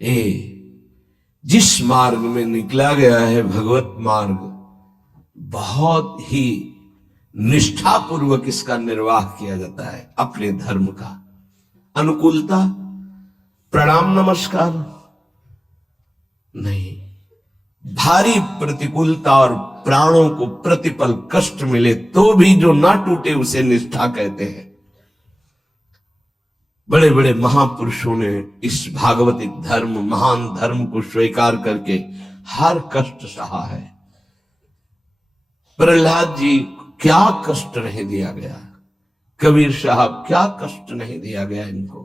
ए जिस मार्ग में निकला गया है भगवत मार्ग, बहुत ही निष्ठापूर्वक इसका निर्वाह किया जाता है। अपने धर्म का अनुकूलता, प्रणाम नमस्कार नहीं, भारी प्रतिकूलता और प्राणों को प्रतिपल कष्ट मिले तो भी जो ना टूटे उसे निष्ठा कहते हैं। बड़े बड़े महापुरुषों ने इस भागवतिक धर्म, महान धर्म को स्वीकार करके हर कष्ट सहा है। प्रहलाद जी क्या कष्ट नहीं दिया गया, कबीर साहब क्या कष्ट नहीं दिया गया इनको।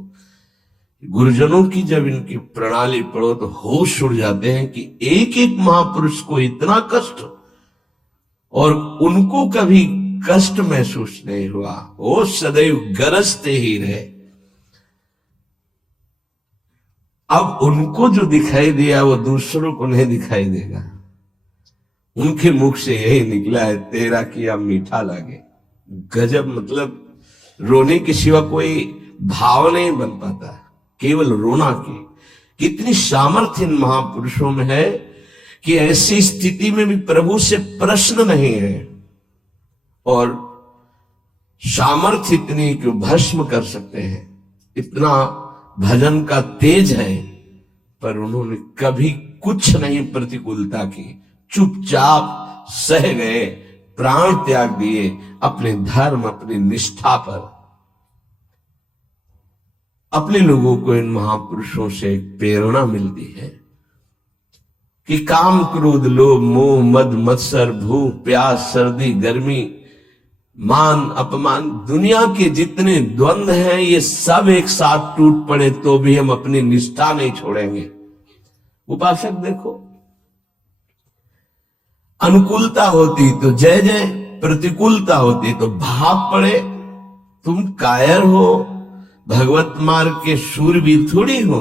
गुरुजनों की जब इनकी प्रणाली पढ़ो तो होश उड़ जाते हैं कि एक एक महापुरुष को इतना कष्ट और उनको कभी कष्ट महसूस नहीं हुआ, वो सदैव गरजते ही रहे। अब उनको जो दिखाई दिया वो दूसरों को नहीं दिखाई देगा। उनके मुख से यही निकला है, तेरा किया मीठा लगे। गजब, मतलब रोने के सिवा कोई भाव नहीं बन पाता, केवल रोना की। कितनी सामर्थ्य इन महापुरुषों में है कि ऐसी स्थिति में भी प्रभु से प्रश्न नहीं है और सामर्थ्य इतनी कि भस्म कर सकते हैं। इतना भजन का तेज है, पर उन्होंने कभी कुछ नहीं प्रतिकूलता की, चुपचाप सह गए, प्राण त्याग दिए अपने धर्म, अपनी निष्ठा पर। अपने लोगों को इन महापुरुषों से एक प्रेरणा मिलती है कि काम, क्रोध, लोभ, मोह, मद, मत्सर, भूख, प्यास, सर्दी, गर्मी, मान, अपमान, दुनिया के जितने द्वंद्व हैं ये सब एक साथ टूट पड़े तो भी हम अपनी निष्ठा नहीं छोड़ेंगे। उपासक देखो, अनुकूलता होती तो जय जय, प्रतिकूलता होती तो भाग पड़े। तुम कायर हो, भगवत मार्ग के शूरवीर थोड़ी हो।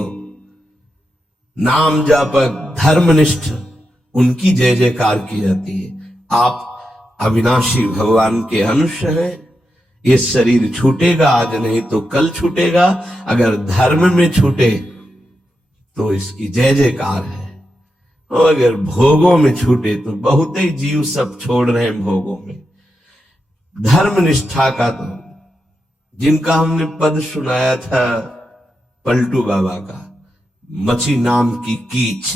नाम जापक, धर्मनिष्ठ, उनकी जय जयकार की जाती है। आप अविनाशी भगवान के अंश हैं। ये शरीर छूटेगा, आज नहीं तो कल छूटेगा। अगर धर्म में छूटे तो इसकी जय जयकार है, और अगर भोगों में छूटे तो बहुत ही जीव सब छोड़ रहे हैं भोगों में। धर्म निष्ठा का तो जिनका हमने पद सुनाया था पलटू बाबा का, मची नाम की कीच,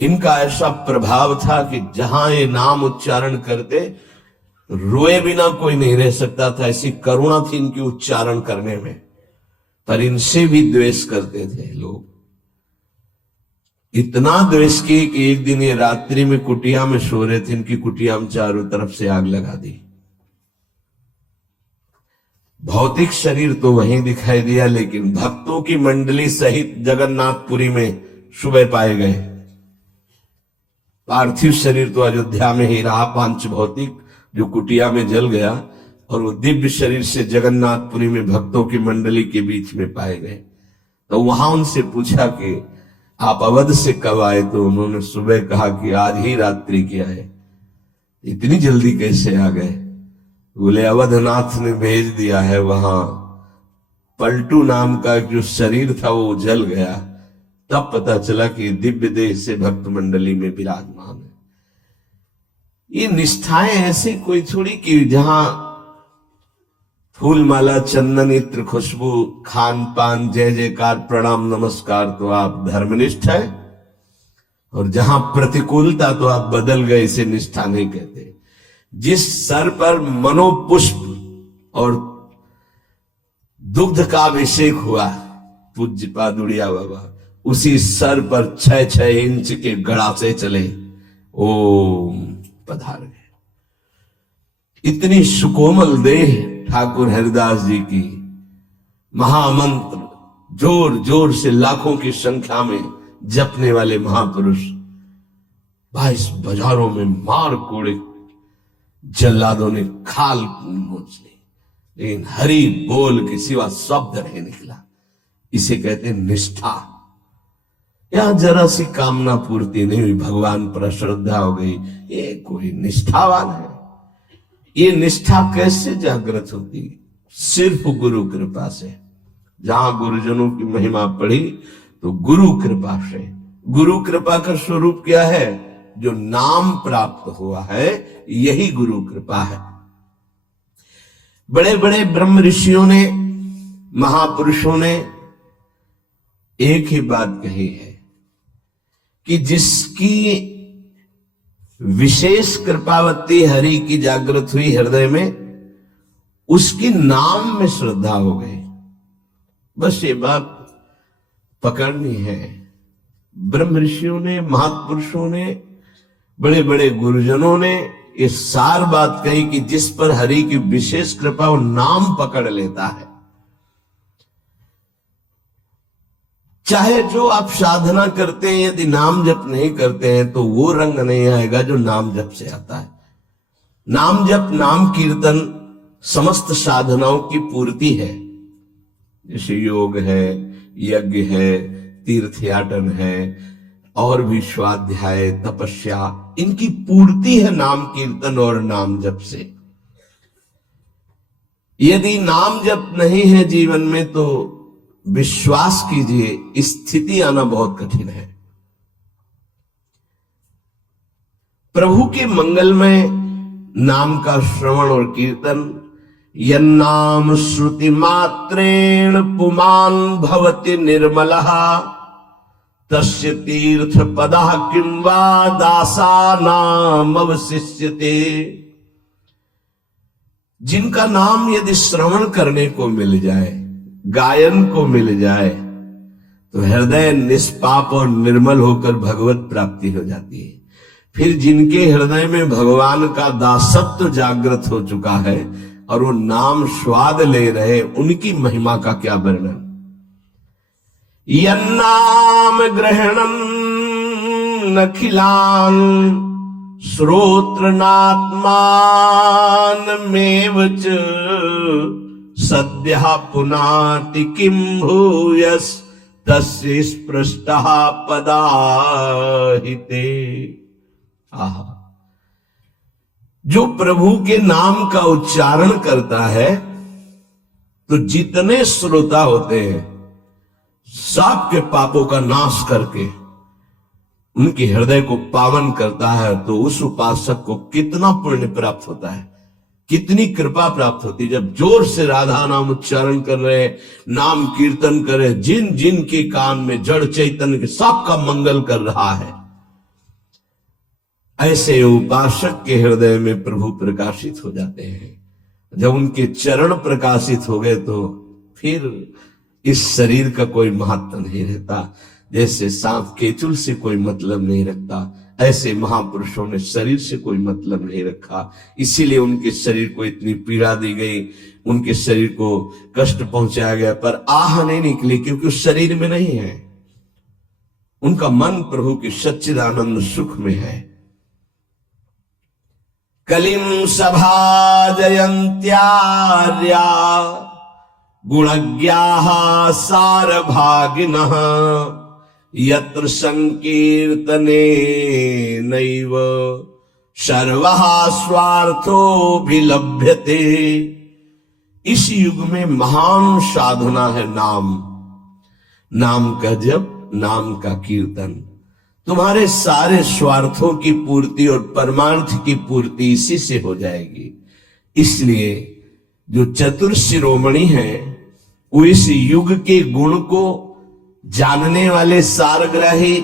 इनका ऐसा प्रभाव था कि जहां ये नाम उच्चारण करते रोए बिना कोई नहीं रह सकता था। ऐसी करुणा थी इनकी उच्चारण करने में, पर इनसे भी द्वेष करते थे लोग। इतना द्वेष किए कि एक दिन ये रात्रि में कुटिया में सो रहे थे, इनकी कुटिया में चारों तरफ से आग लगा दी। भौतिक शरीर तो वहीं दिखाई दिया, लेकिन भक्तों की मंडली सहित जगन्नाथपुरी में सुबह पाए गए। पार्थिव शरीर तो अयोध्या में ही रहा, पांच भौतिक जो कुटिया में जल गया, और वो दिव्य शरीर से जगन्नाथपुरी में भक्तों की मंडली के बीच में पाए गए। तो वहां उनसे पूछा कि आप अवध से कब आए, तो उन्होंने सुबह कहा कि आज ही रात्रि के आए। इतनी जल्दी कैसे आ गए? बोले अवधनाथ ने भेज दिया है। वहां पलटू नाम का जो शरीर था वो जल गया, तब पता चला कि दिव्य देह से भक्त मंडली में विराजमान है। ये निष्ठाएं ऐसी कोई थोड़ी कि जहां फूल माला, चंदन, इत्र, खुशबू, खान पान, जय जयकार, प्रणाम नमस्कार तो आप धर्मनिष्ठ है, और जहां प्रतिकूलता तो आप बदल गए, इसे निष्ठा नहीं कहते। जिस सर पर मनोपुष्प और दुग्ध का अभिषेक हुआ पूज्य पादुड़िया बाबा, उसी सर पर 6-6 इंच के गड़ासे चले, ओम पधार गए। इतनी सुकोमल देह ठाकुर हरिदास जी की, महामंत्र जोर जोर से लाखों की संख्या में जपने वाले महापुरुष 22 बाजारों में मार कोड़े जल्लादों ने खाल नोच ली, लेकिन हरि बोल के सिवा शब्द नहीं निकला। इसे कहते निष्ठा। यहां जरा सी कामना पूर्ति नहीं हुई, भगवान पर श्रद्धा हो गई, ये कोई निष्ठावान है? ये निष्ठा कैसे जागृत होती? सिर्फ गुरु कृपा से। जहां गुरुजनों की महिमा पढ़ी तो गुरु कृपा से। गुरु कृपा का स्वरूप क्या है? जो नाम प्राप्त हुआ है यही गुरु कृपा है। बड़े बड़े ब्रह्म ऋषियों ने, महापुरुषों ने एक ही बात कही है कि जिसकी विशेष कृपावती हरि की जागृत हुई हृदय में, उसकी नाम में श्रद्धा हो गई। बस ये बात पकड़नी है। ब्रह्म ऋषियों ने, महापुरुषों ने, बड़े बड़े गुरुजनों ने ये सार बात कही कि जिस पर हरि की विशेष कृपा वो नाम पकड़ लेता है। चाहे जो आप साधना करते हैं, यदि नाम जप नहीं करते हैं तो वो रंग नहीं आएगा जो नाम जप से आता है। नाम जप, नाम कीर्तन समस्त साधनाओं की पूर्ति है। जैसे योग है, यज्ञ है, तीर्थयाटन है, और भी स्वाध्याय, तपस्या, इनकी पूर्ति है नाम कीर्तन और नाम जप से। यदि नाम जप नहीं है जीवन में तो विश्वास कीजिए स्थिति आना बहुत कठिन है। प्रभु के मंगलमय नाम का श्रवण और कीर्तन, यन्नाम श्रुति मात्रेण पुमान भवति निर्मलः तस्य तीर्थ पदः किं वा दासानाम अवशिष्यते। जिनका नाम यदि श्रवण करने को मिल जाए, गायन को मिल जाए, तो हृदय निष्पाप और निर्मल होकर भगवत प्राप्ति हो जाती है। फिर जिनके हृदय में भगवान का दासत्व जागृत हो चुका है और वो नाम स्वाद ले रहे, उनकी महिमा का क्या वर्णन। यन्नाम ग्रहणं नखिलान श्रोत्रनात्मानमेव च सद्यः पुनाति किं भूयस् तस्य स्पृष्टः पदाहिते। आहा, जो प्रभु के नाम का उच्चारण करता है तो जितने श्रोता होते हैं सबके पापों का नाश करके उनके हृदय को पावन करता है। तो उस उपासक को कितना पुण्य प्राप्त होता है, कितनी कृपा प्राप्त होती है। जब जोर से राधा नाम उच्चारण कर रहे, नाम कीर्तन करे, जिन जिन के कान में जड़ चैतन्य के सबका मंगल कर रहा है, ऐसे उपासक के हृदय में प्रभु प्रकाशित हो जाते हैं। जब उनके चरण प्रकाशित हो गए तो फिर इस शरीर का कोई महत्व नहीं रहता। जैसे सांप केचुल से कोई मतलब नहीं रखता, ऐसे महापुरुषों ने शरीर से कोई मतलब नहीं रखा। इसीलिए उनके शरीर को इतनी पीड़ा दी गई, उनके शरीर को कष्ट पहुंचाया गया, पर आह नहीं निकली क्योंकि उस शरीर में नहीं है। उनका मन प्रभु के सच्चिदानंद सुख में है। कलिम सभा जयंत्यार्या गुणज्ञाः सारभागिनः यत्र संकीर्तने नैव सर्वः स्वार्थोऽभिलभ्यते। इस युग में महान साधना है नाम, नाम का जप, नाम का कीर्तन। तुम्हारे सारे स्वार्थों की पूर्ति और परमार्थ की पूर्ति इसी से हो जाएगी। इसलिए जो चतुर शिरोमणि है वो इस युग के गुण को जानने वाले सारग्राही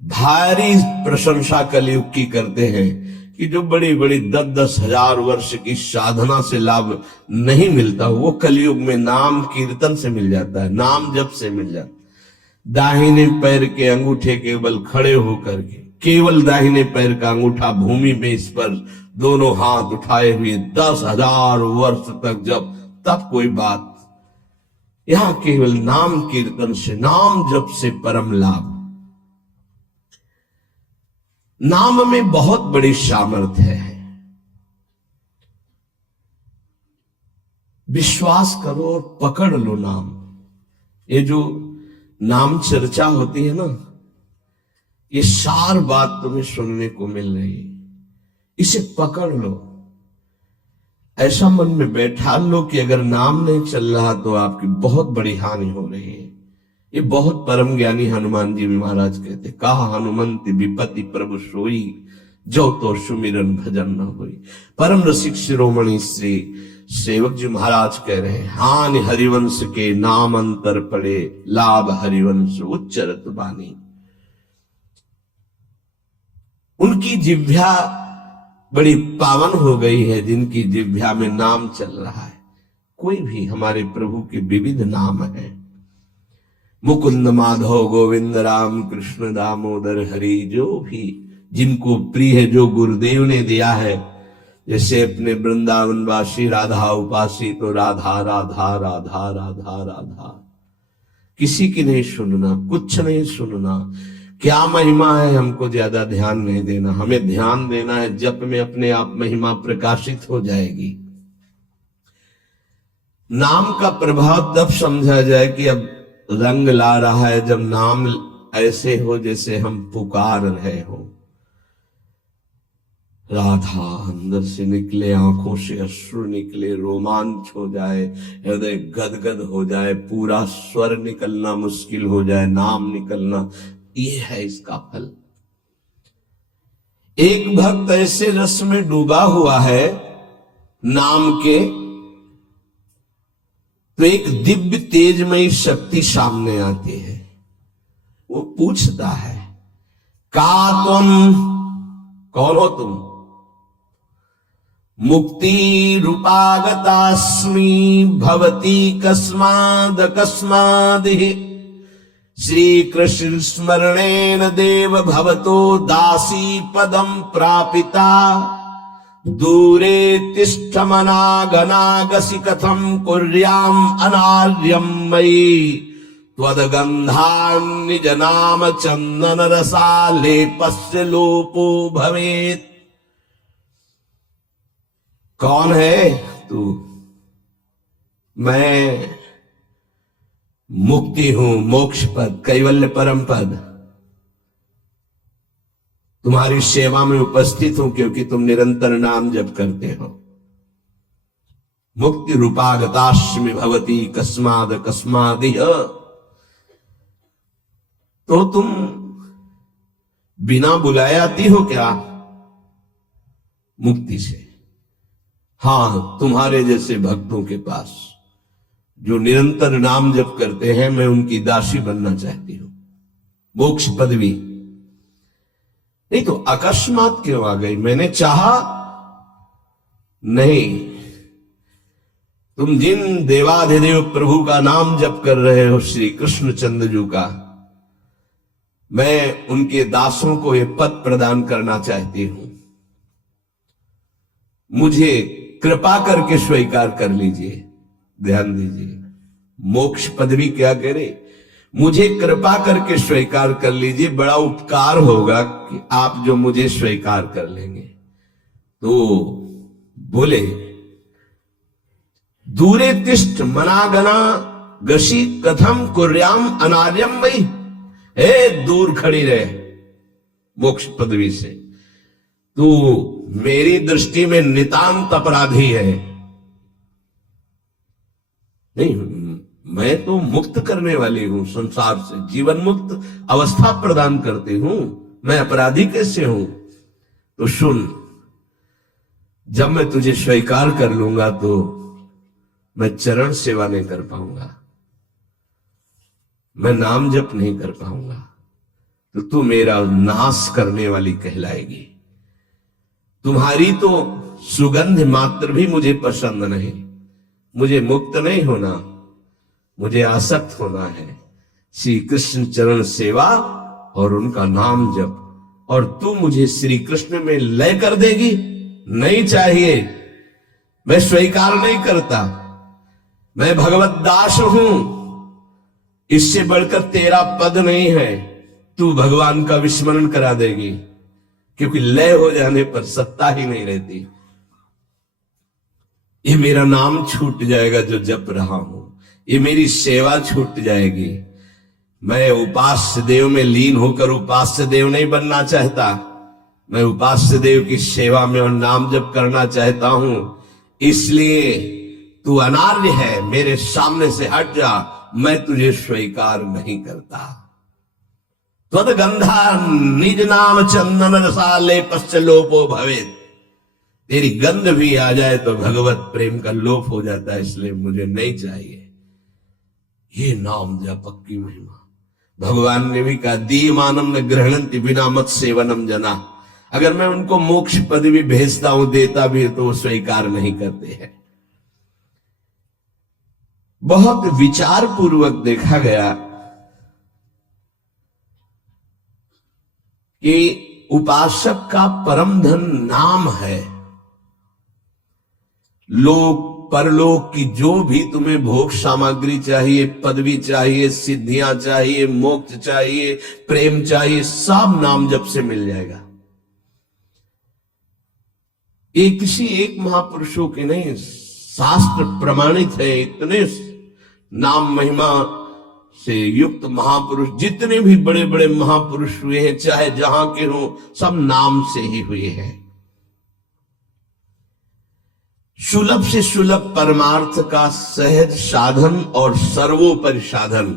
भारी प्रशंसा कलयुग की करते हैं कि जो बड़ी बड़ी 10-10 हजार वर्ष की साधना से लाभ नहीं मिलता वो कलयुग में नाम कीर्तन से मिल जाता है, नाम जप से मिल जाता है। दाहिने पैर के अंगूठे केवल खड़े होकर के, केवल दाहिने पैर का अंगूठा भूमि में इस पर दोनों हाथ उठाए हुए 10,000 वर्ष तक जब, तब कोई बात। यहां केवल नाम कीर्तन से, नाम जप से परम लाभ। नाम में बहुत बड़ी सामर्थ्य है। विश्वास करो और पकड़ लो नाम। ये जो नाम चर्चा होती है ना, ये सार बात तुम्हें सुनने को मिल रही है, इसे पकड़ लो। ऐसा मन में बैठा लो कि अगर नाम नहीं चल रहा तो आपकी बहुत बड़ी हानि हो रही है। ये बहुत परम ज्ञानी हनुमान जी महाराज कहते, कहा हनुमंत विपत्ति प्रभु सोई, जो तो सुमिरन भजन न होई। परम रसिक शिरोमणि श्री सेवक जी महाराज कह रहे हैं, हानि हरिवंश के नाम अंतर पड़े, लाभ हरिवंश उच्चरत बानी। उनकी जिह्वा बड़ी पावन हो गई है, जिनकी जिह्वा में नाम चल रहा है। कोई भी हमारे प्रभु के विविध नाम है, मुकुंद माधव गोविंद राम कृष्ण दामोदर हरि, जो भी जिनको प्रिय है, जो गुरुदेव ने दिया है। जैसे अपने वृंदावनवासी राधा उपासी, तो राधा राधा राधा राधा राधा, किसी की नहीं सुनना, कुछ नहीं सुनना। क्या महिमा है हमको ज्यादा ध्यान नहीं देना, हमें ध्यान देना है जप में अपने आप महिमा प्रकाशित हो जाएगी। नाम का प्रभाव तब समझा जाए कि अब रंग ला रहा है, जब नाम ऐसे हो जैसे हम पुकार रहे हो। राधा अंदर से निकले, आंखों से अश्रु निकले, रोमांच हो जाए, हृदय गदगद हो जाए, पूरा स्वर निकलना मुश्किल हो जाए, नाम निकलना, ये है इसका फल। एक भक्त ऐसे रस में डूबा हुआ है नाम के, तो एक दिव्य तेजमयी शक्ति सामने आती है। वो पूछता है, का तुम कौन हो तुम? मुक्ति रूपागतास्मि भवती कस्माद कस्मादिहि, श्री कृष्ण स्मरणेन देव भवतो दासी पदम प्रापिता, दूरे तिष्ठमनागनागसि कथम कुर्याम अनार्यम मयि, त्वदगंधान् निज नाम चंदन रसालेपस्य लोपो भवेत्। कौन है तू? मैं मुक्ति हूं, मोक्ष पद, कैवल्य परम पद। तुम्हारी सेवा में उपस्थित हूं क्योंकि तुम निरंतर नाम जप करते हो। मुक्ति रूपागतास्मि भवती कस्माद कस्मादिह, तो तुम बिना बुलाए आती हो क्या मुक्ति से? हां, तुम्हारे जैसे भक्तों के पास जो निरंतर नाम जप करते हैं, मैं उनकी दासी बनना चाहती हूं, मोक्ष पदवी। नहीं तो अकस्मात क्यों आ गई? मैंने चाहा नहीं। तुम जिन देवाधिदेव प्रभु का नाम जप कर रहे हो, श्री कृष्ण चंद्र का, मैं उनके दासों को यह पद प्रदान करना चाहती हूं। मुझे कृपा करके स्वीकार कर लीजिए। ध्यान दीजिए, मोक्ष पदवी क्या करे? मुझे कृपा करके स्वीकार कर लीजिए, बड़ा उपकार होगा कि आप जो मुझे स्वीकार कर लेंगे। तो बोले, दूरे तिष्ठ मनागना गशी कथम कुर्याम अनार्यम मयि, हे दूर खड़ी रहे मोक्ष पदवी से, तू मेरी दृष्टि में नितांत अपराधी है। नहीं, मैं तो मुक्त करने वाली हूं, संसार से जीवन मुक्त अवस्था प्रदान करती हूं, मैं अपराधी कैसे हूं? तो सुन, जब मैं तुझे स्वीकार कर लूंगा तो मैं चरण सेवा नहीं कर पाऊंगा, मैं नाम जप नहीं कर पाऊंगा, तो तू मेरा नाश करने वाली कहलाएगी। तुम्हारी तो सुगंध मात्र भी मुझे पसंद नहीं। मुझे मुक्त नहीं होना, मुझे आसक्त होना है श्री कृष्ण चरण सेवा और उनका नाम जप। और तू मुझे श्री कृष्ण में लय कर देगी? नहीं चाहिए, मैं स्वीकार नहीं करता। मैं भगवत दास हूं, इससे बढ़कर तेरा पद नहीं है। तू भगवान का विस्मरण करा देगी, क्योंकि लय हो जाने पर सत्ता ही नहीं रहती। ये मेरा नाम छूट जाएगा जो जप रहा हूं, ये मेरी सेवा छूट जाएगी। मैं उपास्य देव में लीन होकर उपास्य देव नहीं बनना चाहता, मैं उपास्य देव की सेवा में और नाम जप करना चाहता हूं। इसलिए तू अनार्य है, मेरे सामने से हट जा, मैं तुझे स्वीकार नहीं करता। त्वदगंधा निज नाम चंदन रसाले पश्चलोपो भवेत। तेरी गंध भी आ जाए तो भगवत प्रेम का लोप हो जाता है, इसलिए मुझे नहीं चाहिए। ये नाम जपक की महिमा। भगवान ने भी कहा दीयमानम न ग्रहणंति बिना मत सेवनम जना। अगर मैं उनको मोक्ष पद भी भेजता हूं, देता भी तो वो स्वीकार नहीं करते हैं। बहुत विचार पूर्वक देखा गया कि उपासक का परम धन नाम है। लोक परलोक की जो भी तुम्हें भोग सामग्री चाहिए, पदवी चाहिए, सिद्धियां चाहिए, मोक्ष चाहिए, प्रेम चाहिए, सब नाम जप से मिल जाएगा। ये किसी एक महापुरुषों के नहीं, शास्त्र प्रमाणित है। इतने नाम महिमा से युक्त महापुरुष, जितने भी बड़े बड़े महापुरुष हुए हैं, चाहे जहां के हों, सब नाम से ही हुए हैं। सुलभ से सुलभ परमार्थ का सहज साधन और सर्वोपरि साधन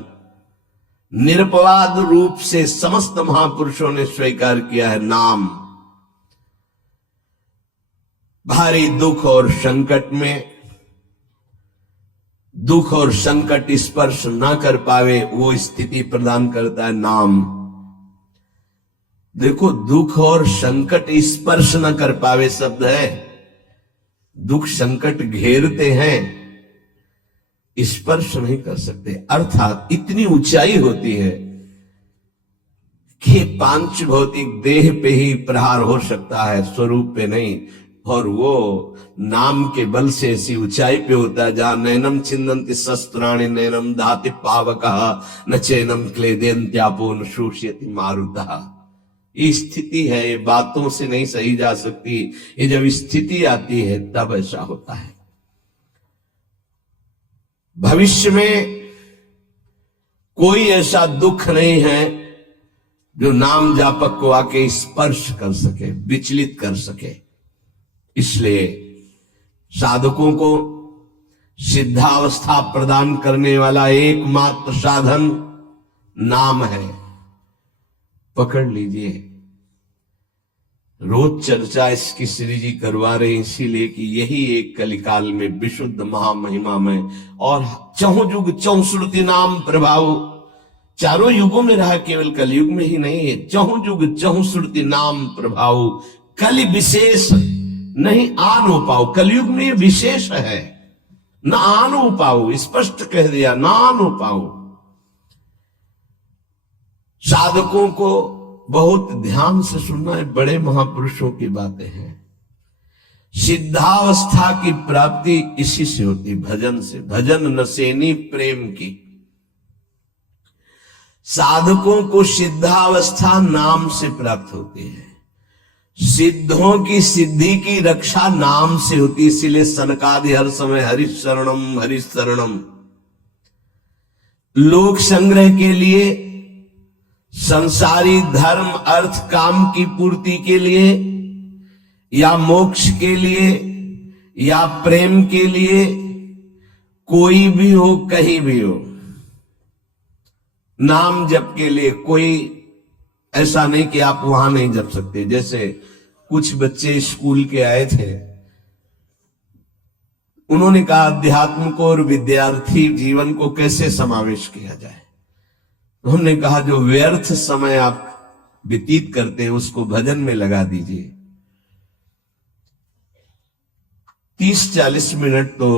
निरपवाद रूप से समस्त महापुरुषों ने स्वीकार किया है नाम। भारी दुख और संकट में दुख और संकट स्पर्श ना कर पावे वो स्थिति प्रदान करता है नाम। देखो, दुख और संकट स्पर्श ना कर पावे शब्द है। दुख संकट घेरते हैं, स्पर्श नहीं कर सकते। अर्थात इतनी ऊंचाई होती है कि पांच भौतिक देह पे ही प्रहार हो सकता है, स्वरूप पे नहीं। और वो नाम के बल से ऐसी ऊंचाई पे होता है जहां नैनम छिन्दन्ति शस्त्राणि नैनम धाति पावकः न चैनम क्लेदेन्त्यापो न शोष्यति मारुतः। ये स्थिति है, ये बातों से नहीं सही जा सकती। ये जब स्थिति आती है तब ऐसा होता है। भविष्य में कोई ऐसा दुख नहीं है जो नाम जापक को आके स्पर्श कर सके, विचलित कर सके। इसलिए साधकों को सिद्धावस्था प्रदान करने वाला एकमात्र साधन नाम है। पकड़ लीजिए। रोज चर्चा इसकी श्री जी करवा रहे, इसीलिए कि यही एक कलिकाल में विशुद्ध महामहिमा में और चहुं युग चहुं श्रुति नाम प्रभाव चारों युगों में रहा, केवल कलयुग में ही नहीं है। चहुं युग चहुं श्रुति नाम प्रभाव कलि विशेष नहीं आन हो पाओ। कलयुग में विशेष है, न आन हो पाओ, स्पष्ट कह दिया, ना आन हो पाओ। साधकों को बहुत ध्यान से सुनना है, बड़े महापुरुषों की बातें हैं। सिद्धावस्था की प्राप्ति इसी से होती, भजन से। भजन नसेनी प्रेम की। साधकों को सिद्धावस्था नाम से प्राप्त होती है। सिद्धों की सिद्धि की रक्षा नाम से होती, इसीलिए सनकादि हर समय हरिश शरणम हरिश शरणम। लोक संग्रह के लिए, संसारी धर्म अर्थ काम की पूर्ति के लिए, या मोक्ष के लिए, या प्रेम के लिए, कोई भी हो, कहीं भी हो, नाम जप के लिए कोई ऐसा नहीं कि आप वहां नहीं जप सकते। जैसे कुछ बच्चे स्कूल के आए थे, उन्होंने कहा अध्यात्म को और विद्यार्थी जीवन को कैसे समावेश किया जाए। हमने कहा जो व्यर्थ समय आप व्यतीत करते हैं उसको भजन में लगा दीजिए। 30-40 मिनट तो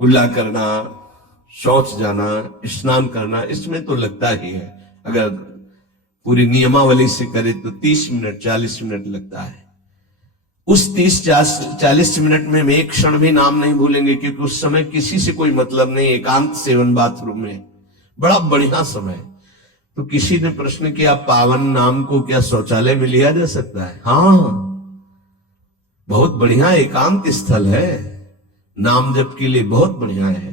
कुल्ला करना, शौच जाना, स्नान करना, इसमें तो लगता ही है। अगर पूरी नियमावली से करे तो 30 मिनट 40 मिनट लगता है। उस 30-40 मिनट में हम एक क्षण भी नाम नहीं भूलेंगे, क्योंकि उस समय किसी से कोई मतलब नहीं। एकांत सेवन बाथरूम में बड़ा बढ़िया समय। तो किसी ने प्रश्न किया पावन नाम को क्या शौचालय में लिया जा सकता है? हाँ, बहुत बढ़िया एकांत स्थल है, नाम जप के लिए बहुत बढ़िया है।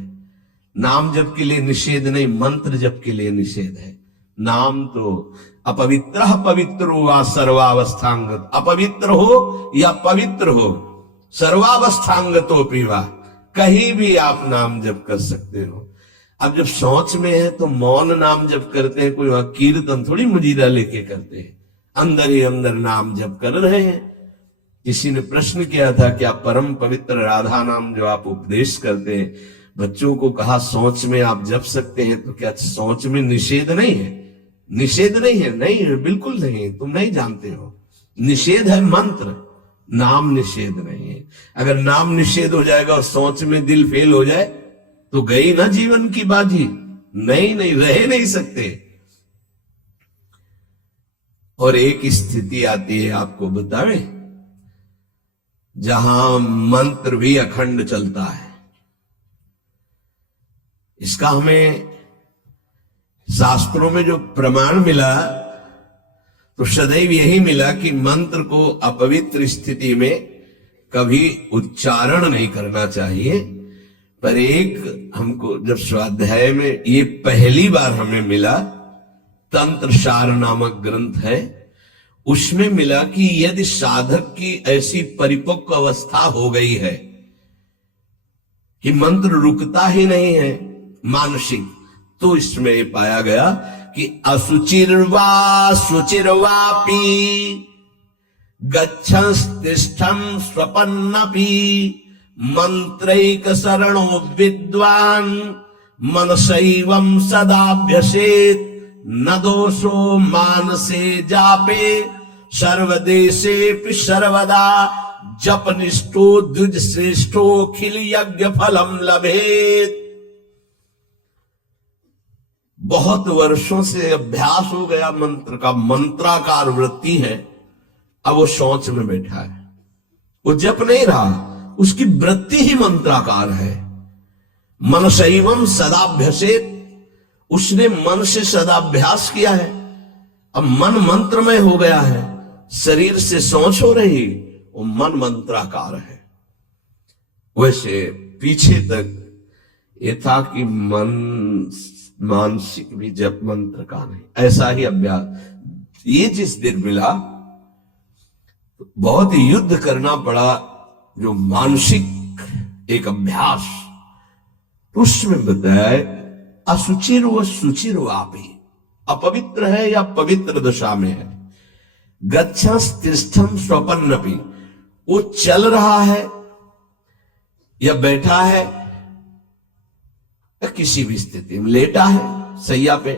नाम जप के लिए निषेध नहीं, मंत्र जप के लिए निषेध है। नाम तो अपवित्र पवित्रो वा सर्वावस्थांगत, अपवित्र हो या पवित्र हो, सर्वावस्थांगतो पीवा, कहीं भी आप नाम जप कर सकते हो। अब जब शौच में है तो मौन नाम जप करते हैं, कोई वहां कीर्तन थोड़ी मुजीरा लेके करते हैं, अंदर ही अंदर नाम जप कर रहे हैं। किसी ने प्रश्न किया था कि आप परम पवित्र राधा नाम जो आप उपदेश करते हैं, बच्चों को कहा शौच में आप जप सकते हैं, तो क्या शौच में निषेध नहीं है? निषेध नहीं है, नहीं है, बिल्कुल नहीं है, तुम नहीं जानते हो। निषेध है मंत्र, नाम निषेध नहीं है। अगर नाम निषेध हो जाएगा और शौच में दिल फेल हो जाए तो गई ना जीवन की बाजी, नहीं नहीं रह नहीं सकते। और एक स्थिति आती है, आपको बतावे, जहां मंत्र भी अखंड चलता है। इसका हमें शास्त्रों में जो प्रमाण मिला तो सदैव यही मिला कि मंत्र को अपवित्र स्थिति में कभी उच्चारण नहीं करना चाहिए। पर एक हमको जब स्वाध्याय में ये पहली बार हमें मिला, तंत्र सार नामक ग्रंथ है, उसमें मिला कि यदि साधक की ऐसी परिपक्व अवस्था हो गई है कि मंत्र रुकता ही नहीं है मानसिक, तो इसमें ये पाया गया कि असुचिर्वा शुचिर्वापि गच्छंस्तिष्ठं स्वपन्नपि मंत्रैक शरणो विद्वान मनसैवं सदाभ्यसेत न दोषो मानसे जापे सर्वदेशेपि सर्वदा जपनिष्ठो द्विज श्रेष्ठो खिल यज्ञ फलम लभेत। बहुत वर्षों से अभ्यास हो गया मंत्र का, मंत्राकार वृत्ति है, अब वो शौच में बैठा है, वो जप नहीं रहा, उसकी वृत्ति ही मंत्राकार है। मन शैवम सदाभ्यसेत, उसने मन से सदाभ्यास किया है, अब मन मंत्रमय हो गया है, शरीर से शौच हो रही, वो मन मंत्राकार है। वैसे पीछे तक ये था कि मन मानसिक भी जप मंत्र का नहीं, ऐसा ही अभ्यास। ये जिस दिन मिला बहुत युद्ध करना पड़ा, जो मानसिक एक अभ्यास, उसमें बताया असुचिर व सुचिर वापी, अपवित्र है या पवित्र दशा में है, गच्छंस्तिष्ठं स्वपन्नपि, वो चल रहा है या बैठा है या किसी भी स्थिति में लेटा है सैया पे,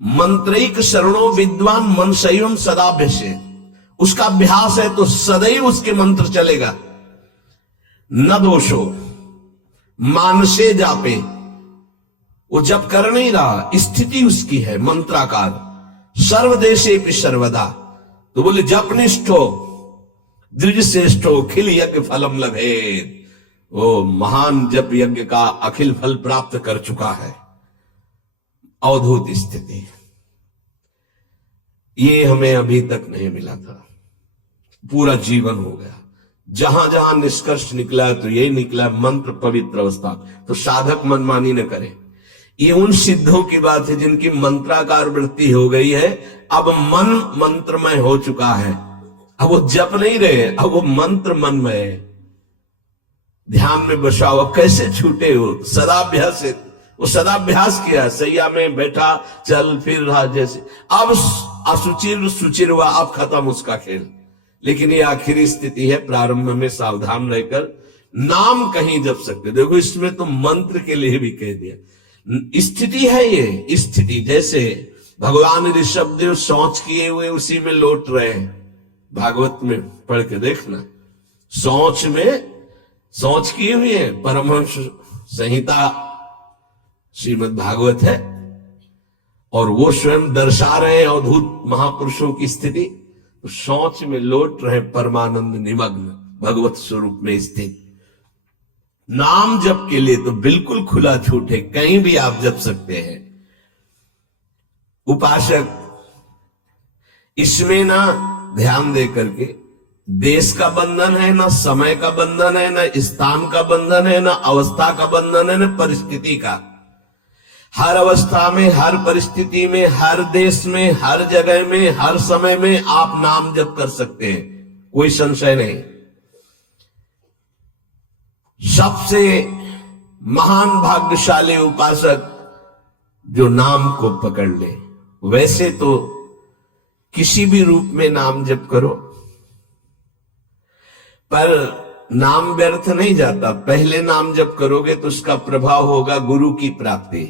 मंत्रैक शरणो विद्वान मन संयम सदाभ्यसे, उसका अभ्यास है तो सदैव उसके मंत्र चलेगा। न दोषो मानसे जापे, वो जब कर नहीं रहा, स्थिति उसकी है मंत्राकार। सर्वदेशे भी सर्वदा, तो बोले जपनिष्ठो द्विज श्रेष्ठो खिल यज्ञ फलम लभेत, वो महान जप यज्ञ का अखिल फल प्राप्त कर चुका है। अवधूत स्थिति, ये हमें अभी तक नहीं मिला था, पूरा जीवन हो गया। जहां जहां निष्कर्ष निकला है तो यही निकला, मंत्र पवित्र अवस्था। तो साधक मनमानी न करे। ये उन सिद्धों की बात है जिनकी मंत्राकार वृत्ति हो गई है, अब मन मंत्रमय हो चुका है, अब वो जप नहीं रहे, अब वो मंत्र मनमय है, ध्यान में बसाओ। अब कैसे छूटे हो? सदाभ्यास, वो सदाभ्यास किया, सैया में बैठा चल फिर रहा जैसे। अब असुचिर सुचिर हुआ, अब खत्म उसका खेल। लेकिन ये आखिरी स्थिति है, प्रारंभ में सावधान रहकर नाम कहीं जप सकते। देखो इसमें तो मंत्र के लिए भी कह दिया, स्थिति है ये स्थिति। जैसे भगवान ऋषभ देव शौच किए हुए उसी में लौट रहे हैं, भागवत में पढ़ के देखना, शौच में शौच किए हुए है। परमहंस संहिता श्रीमद् भागवत है और वो स्वयं दर्शा रहे हैं अवधूत महापुरुषों की स्थिति, तो शौच में लौट रहे परमानंद निमग्न भगवत स्वरूप में स्थित। नाम जप के लिए तो बिल्कुल खुला छूट है, कहीं भी आप जप सकते हैं। उपासक इसमें ना ध्यान दे करके, देश का बंधन है, ना समय का बंधन है, ना स्थान का बंधन है, ना अवस्था का बंधन है, ना परिस्थिति का। हर अवस्था में, हर परिस्थिति में, हर देश में, हर जगह में, हर समय में आप नाम जप कर सकते हैं, कोई संशय नहीं। सबसे महान भाग्यशाली उपासक जो नाम को पकड़ ले। वैसे तो किसी भी रूप में नाम जप करो, पर नाम व्यर्थ नहीं जाता। पहले नाम जप करोगे तो उसका प्रभाव होगा गुरु की प्राप्ति।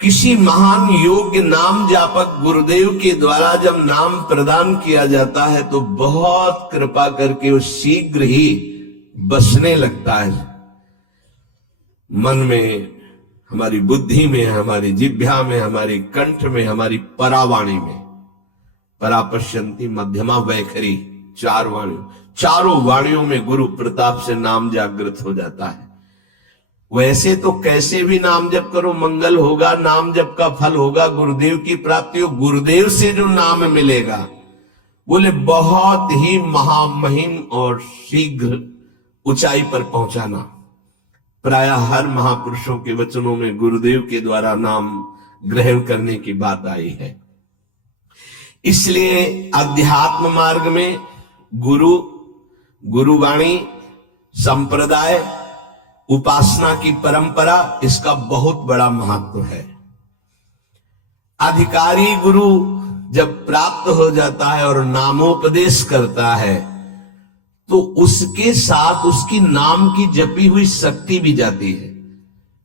किसी महान योग्य नाम जापक गुरुदेव के द्वारा जब नाम प्रदान किया जाता है तो बहुत कृपा करके वो शीघ्र ही बसने लगता है मन में, हमारी बुद्धि में, हमारी जिह्वा में, हमारी कंठ में, हमारी परावाणी में। परापश्यंती मध्यमा वैखरी, चारों वाणियों में गुरु प्रताप से नाम जागृत हो जाता है। वैसे तो कैसे भी नाम जप करो मंगल होगा, नाम जप का फल होगा, गुरुदेव की प्राप्ति हो। गुरुदेव से जो नाम मिलेगा बोले बहुत ही महामहिम और शीघ्र ऊंचाई पर पहुंचाना। प्राय हर महापुरुषों के वचनों में गुरुदेव के द्वारा नाम ग्रहण करने की बात आई है। इसलिए अध्यात्म मार्ग में गुरुवाणी, संप्रदाय, उपासना की परंपरा, इसका बहुत बड़ा महत्व है। अधिकारी गुरु जब प्राप्त हो जाता है और नामोपदेश करता है तो उसके साथ उसकी नाम की जपी हुई शक्ति भी जाती है।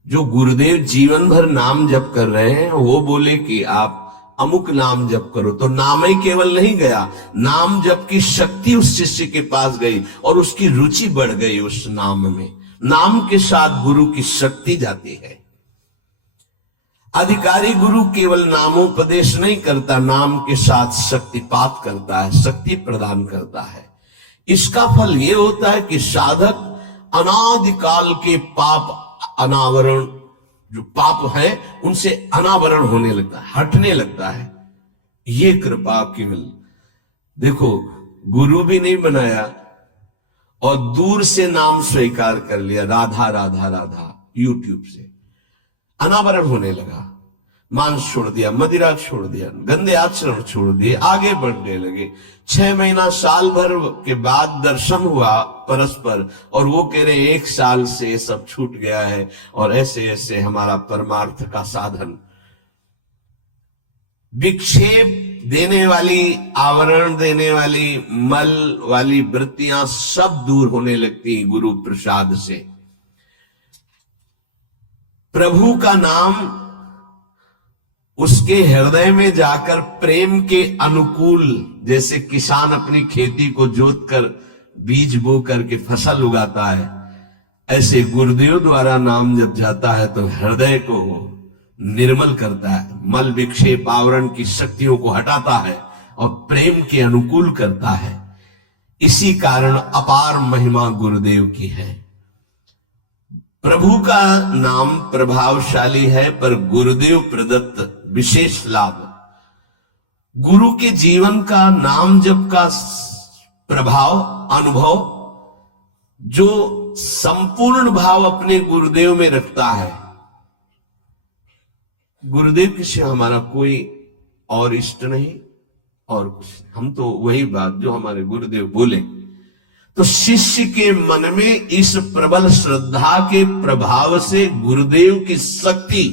जो गुरुदेव जीवन भर नाम जप कर रहे हैं वो बोले कि आप अमुक नाम जप करो, तो नाम ही केवल नहीं गया, नाम जप की शक्ति उस शिष्य के पास गई और उसकी रुचि बढ़ गई उस नाम में। नाम के साथ गुरु की शक्ति जाती है। अधिकारी गुरु केवल नामोपदेश नहीं करता, नाम के साथ शक्तिपात करता है, शक्ति प्रदान करता है। इसका फल यह होता है कि साधक अनादिकाल के पाप अनावरण, जो पाप है उनसे अनावरण होने लगता है, हटने लगता है। ये कृपा केवल देखो, गुरु भी नहीं बनाया और दूर से नाम स्वीकार कर लिया, राधा राधा राधा, यूट्यूब से अनावरण होने लगा। मांस छोड़ दिया, मदिरा छोड़ दिया, गंदे आचरण छोड़ दिए, आगे बढ़ने लगे। 6 महीना साल भर के बाद दर्शन हुआ परस्पर और वो कह रहे 1 साल से सब छूट गया है और ऐसे ऐसे हमारा परमार्थ का साधन। विक्षेप देने वाली, आवरण देने वाली, मल वाली वृत्तियां सब दूर होने लगती गुरु प्रसाद से। प्रभु का नाम उसके हृदय में जाकर प्रेम के अनुकूल, जैसे किसान अपनी खेती को जोत कर बीज बो करके फसल उगाता है, ऐसे गुरुदेव द्वारा नाम जब जाता है तो हृदय को निर्मल करता है, मल विक्षेप आवरण की शक्तियों को हटाता है और प्रेम के अनुकूल करता है। इसी कारण अपार महिमा गुरुदेव की है। प्रभु का नाम प्रभावशाली है, पर गुरुदेव प्रदत्त विशेष लाभ। गुरु के जीवन का नाम जप का प्रभाव, अनुभव, जो संपूर्ण भाव अपने गुरुदेव में रखता है। गुरुदेव के सिवा हमारा कोई और इष्ट नहीं और कुछ, हम तो वही बात जो हमारे गुरुदेव बोले। तो शिष्य के मन में इस प्रबल श्रद्धा के प्रभाव से गुरुदेव की शक्ति,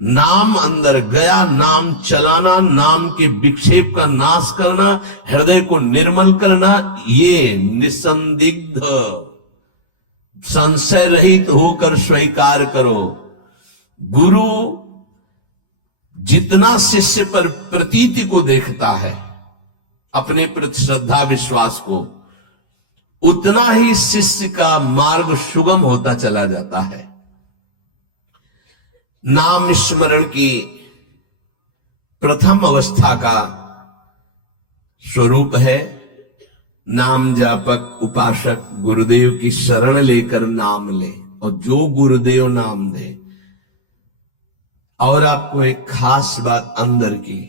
नाम अंदर गया, नाम चलाना, नाम के विक्षेप का नाश करना, हृदय को निर्मल करना, ये निसंदिग्ध संशय रहित होकर स्वीकार करो। गुरु जितना शिष्य पर प्रतीति को देखता है, अपने प्रति श्रद्धा विश्वास को, उतना ही शिष्य का मार्ग सुगम होता चला जाता है। नाम स्मरण की प्रथम अवस्था का स्वरूप है नाम जापक उपासक गुरुदेव की शरण लेकर नाम ले, और जो गुरुदेव नाम दे। और आपको एक खास बात अंदर की,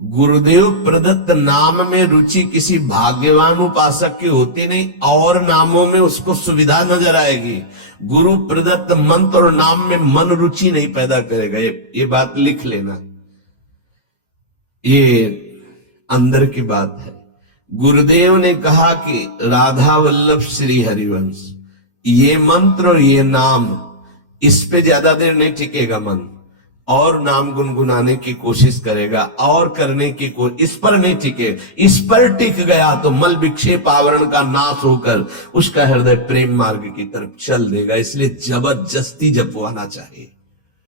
गुरुदेव प्रदत्त नाम में रुचि किसी भाग्यवान उपासक की होती नहीं, और नामों में उसको सुविधा नजर आएगी। गुरु प्रदत्त मंत्र और नाम में मन रुचि नहीं पैदा करेगा। ये बात लिख लेना, ये अंदर की बात है। गुरुदेव ने कहा कि राधा वल्लभ श्री हरिवंश, ये मंत्र और ये नाम, इस पे ज्यादा देर नहीं टिकेगा मन, और नाम गुनगुनाने की कोशिश करेगा और करने की इस पर नहीं टिके। इस पर टिक गया तो मल विक्षेप आवरण का नाश होकर उसका हृदय प्रेम मार्ग की तरफ चल देगा। इसलिए जबरदस्ती जपवाना चाहिए।